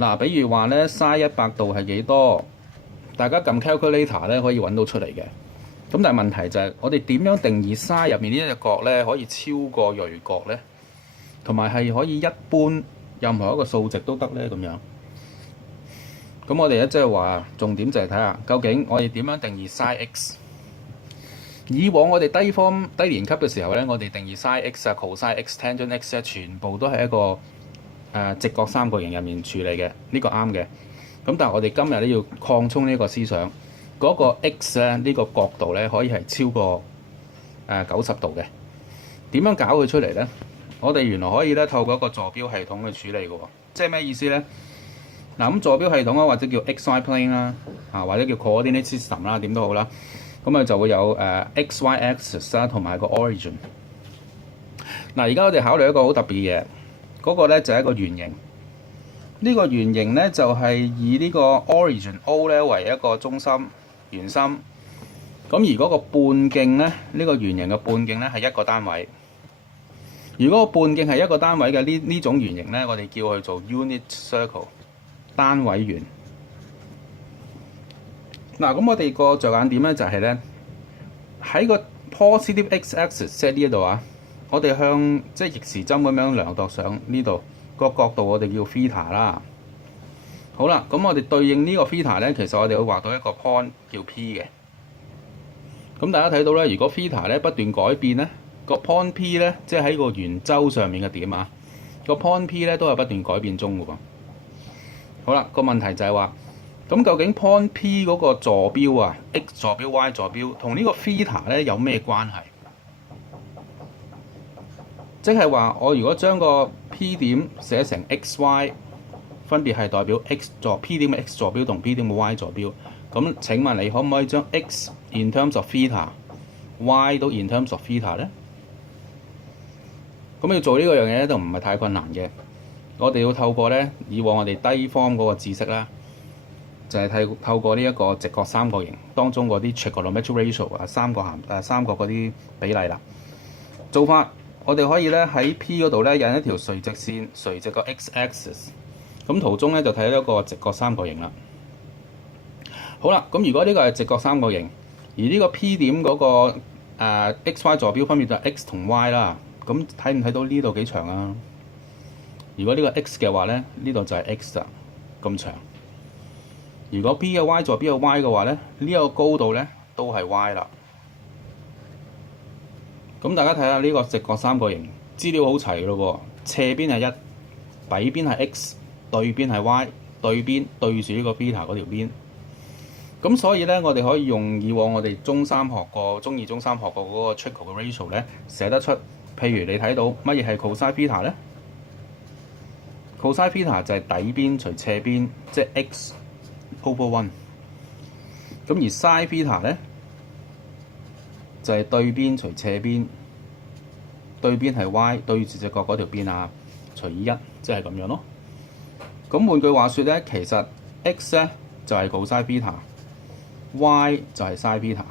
嗱，比如話咧 sin 100度係幾多？大家撳 calculator 咧可以揾到出嚟嘅。咁但係問題就係我哋點樣定義 sin 入面呢一隻角咧可以超過銳角咧？同埋係可以一般任何一個數值都得咧咁樣。咁我哋咧即係話重點就係睇下究竟我哋點樣定義 sin x。以往我哋低年級嘅時候咧，我哋定義 sin x 啊、cos x、tangent x 咧，全部都係一個直角三角形入面處理嘅，呢個啱嘅。咁但係我哋今日咧要擴充呢個思想，嗰個 x 咧呢個角度咧可以係超過90度嘅。點樣搞佢出嚟咧？我哋原來可以咧透過一個坐標系統去處理嘅喎，即係咩意思咧？嗱，咁坐標系統啊，或者叫 xy plane 啦，或者叫 coordinate system 啦，點都好啦。咁啊就會有xy axis 啦，同埋個 origin。嗱，而家我哋考慮一個好特別嘅嘢，嗰個咧就係一個圓形。呢個圓形咧就係以呢個 origin O 咧為一個中心圓心。咁而嗰個半徑咧，呢個圓形嘅半徑咧係一個單位。如果個半徑係一個單位嘅呢種圓形咧，我哋叫佢做 unit circle 單位圓。嗱，咁我哋個着眼點咧就係咧喺個 positive x axis 即係呢一度啊，我哋向即係逆時針咁樣量度上呢度個角度，我哋叫 theta 啦。好啦，咁我哋對應呢個 theta 咧，其實我哋會畫到一個 point 叫 P 嘅。咁大家睇到咧，如果 theta 咧不斷改變咧，個 point P 咧即係喺個圓周上面嘅點啊，個 point P 咧都係不斷改變中嘅喎。好啦，個問題就係話，咁究竟 point P 嗰個坐標啊 ，x 坐標、y 坐標，同呢個 theta 咧有咩關係？即係話，我如果將個 P 點寫成 x、y， 分別係代表 x 坐 P 點嘅 x 坐標同 P 點嘅 y 坐標。咁請問你可唔可以將 x in terms of theta、y 都 in terms of theta 咧？咁要做呢個樣嘢咧，都唔係太困難嘅。我哋要透過咧以往我哋低 form 嗰個知識啦，就係透過呢一個直角三角形當中嗰啲 trigonometric ratio 啊，三角嗰啲比例啦。做法我哋可以咧喺 P 嗰度咧引一條垂直線，垂直個 x axis。咁途中咧就睇到一個直角三角形啦。好啦，咁如果呢個係直角三角形，而呢個 P 點嗰個x y 坐標分別就係 x 同 y 啦。咁睇唔睇到呢度幾長啊？如果呢個 x 嘅話咧，呢度就係 x 啦，咁長。如果 P 嘅 y 坐標係 y 嘅話咧，呢個高度咧都係 y 啦。咁大家睇下呢個直角三角形，資料好齊咯喎，斜邊係1，底邊係 x， 對邊係 y， 對邊對住呢個 theta 嗰條邊。咁所以咧，我哋可以用以往我哋中三學過、中二、中三學過嗰個 trigonometric 嘅 ratio 咧，寫得出。譬如你睇到乜嘢係 cosine theta 咧 ？cosine theta 就係底邊除斜邊，即係 x over 1。咁而 sin theta 咧就係對邊除斜邊，對邊係 y， 對住隻角嗰條邊啊，除以1，即係咁樣咯。咁換句話說咧，其實 x 咧就係 cosine theta，y 就係 sin theta。